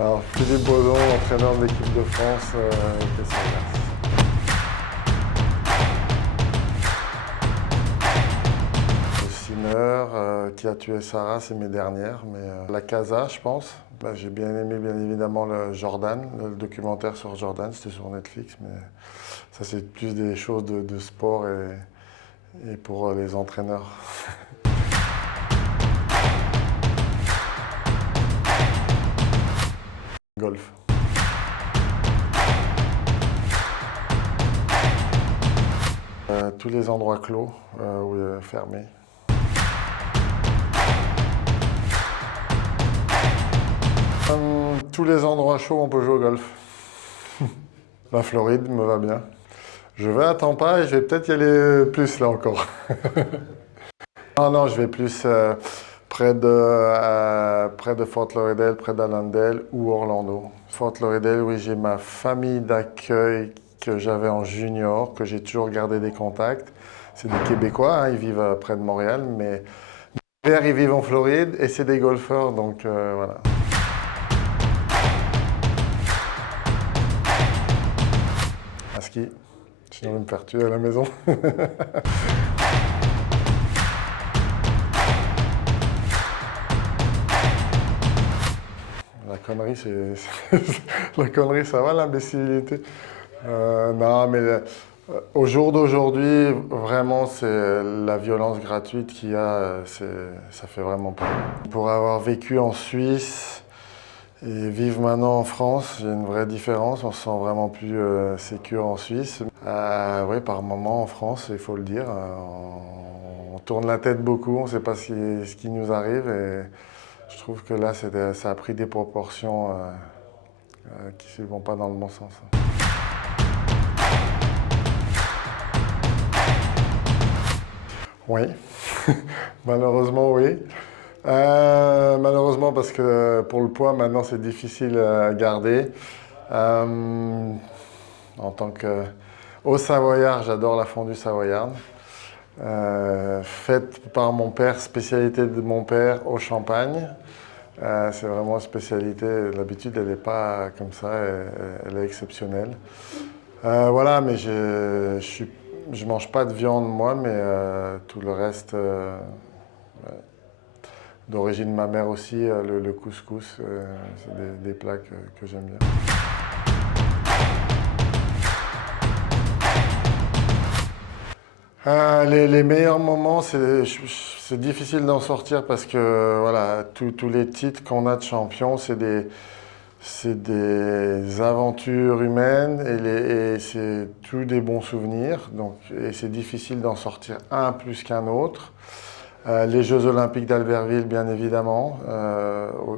Alors, Philippe Boson, entraîneur de l'équipe de France, était sur glace. Le Sinner, qui a tué Sarah, c'est mes dernières, mais la Casa, je pense. Bah, j'ai bien aimé, bien évidemment, le Jordan, le documentaire sur Jordan, c'était sur Netflix, mais ça, c'est plus des choses de sport et pour les entraîneurs. Golf. Tous les endroits clos ou fermés. Tous les endroits chauds, on peut jouer au golf. La Floride me va bien. Je vais à Tampa et je vais peut-être y aller plus là encore. Non, non, je vais plus près de Fort Lauderdale, près d'Allendale ou Orlando. Fort Lauderdale, oui, j'ai ma famille d'accueil que j'avais en junior, que j'ai toujours gardé des contacts. C'est des Québécois, hein, ils vivent près de Montréal, mais mes pères, ils vivent en Floride et c'est des golfeurs, donc voilà. À ski, sinon je vais me faire tuer à la maison. La connerie, la connerie, ça va, l'imbécilité. Non, mais au jour d'aujourd'hui, vraiment, c'est la violence gratuite qu'il y a, ça fait vraiment peur. Pour avoir vécu en Suisse et vivre maintenant en France, il y a une vraie différence. On se sent vraiment plus sécure en Suisse. Oui, par moment en France, il faut le dire, on tourne la tête beaucoup, on ne sait pas ce qui nous arrive. Et je trouve que là, ça a pris des proportions qui ne vont pas dans le bon sens. Oui, malheureusement oui. Malheureusement parce que pour le poids, maintenant c'est difficile à garder. En tant que haut savoyard, j'adore la fondue savoyarde. Faite par mon père, spécialité de mon père au Champagne. C'est vraiment une spécialité. L'habitude, elle n'est pas comme ça, elle est exceptionnelle. Voilà, mais je mange pas de viande moi, mais tout le reste, d'origine de ma mère aussi, le couscous, c'est des plats que j'aime bien. Les meilleurs moments, c'est difficile d'en sortir parce que voilà, tous les titres qu'on a de champion, c'est des aventures humaines et c'est tous des bons souvenirs. Donc, et c'est difficile d'en sortir un plus qu'un autre. Les Jeux Olympiques d'Albertville, bien évidemment,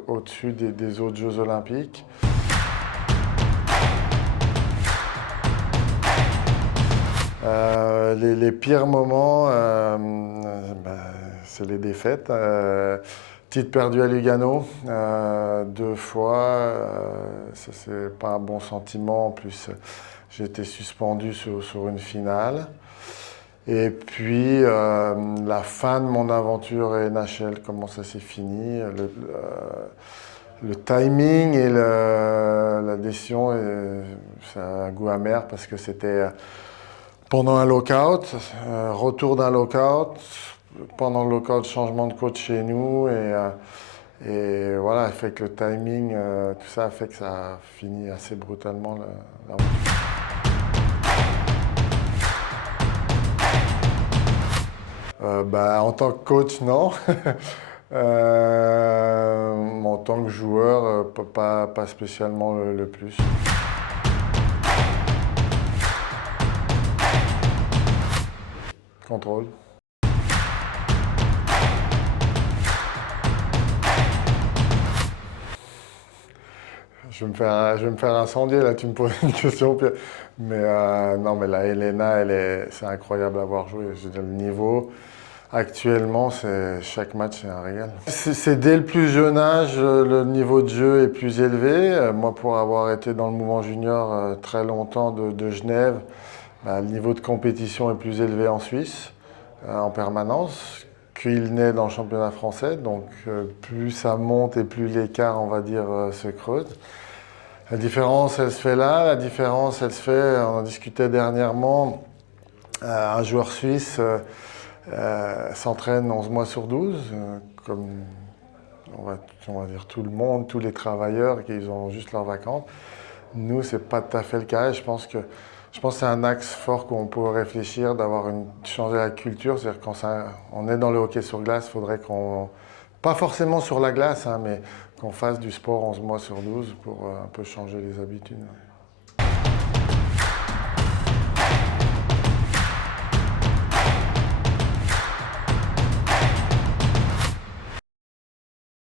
au-dessus des autres Jeux Olympiques. Les pires moments, c'est les défaites. Titre perdu à Lugano, 2 fois, ça c'est pas un bon sentiment. En plus, j'ai été suspendu sur une finale. Et puis, la fin de mon aventure NHL, comment ça s'est fini, le timing et la décision, ça a un goût amer parce que c'était pendant un lockout, retour d'un lockout, pendant le lockout, changement de coach chez nous et voilà, il fait que le timing, tout ça a fait que ça a fini assez brutalement l'aventure. En tant que coach, non. En tant que joueur, pas spécialement le plus. Contrôle. Je vais me faire incendier là, tu me poses une question. Mais non, mais la Helena, c'est incroyable à avoir joué. Je veux dire, le niveau, actuellement, chaque match, c'est un régal. C'est dès le plus jeune âge, le niveau de jeu est plus élevé. Moi, pour avoir été dans le mouvement junior très longtemps de Genève, le niveau de compétition est plus élevé en Suisse, en permanence, qu'il n'est dans le championnat français. Donc plus ça monte et plus l'écart, on va dire, se creuse. La différence, elle se fait là. La différence, elle se fait, on en discutait dernièrement, un joueur suisse s'entraîne 11 mois sur 12, comme on va dire tout le monde, tous les travailleurs, qui ont juste leurs vacances. Nous, c'est pas tout à fait le cas. Je pense que c'est un axe fort qu'on peut réfléchir, changer la culture. C'est-à-dire quand on est dans le hockey sur glace, il faudrait pas forcément sur la glace, hein, mais qu'on fasse du sport 11 mois sur 12 pour un peu changer les habitudes.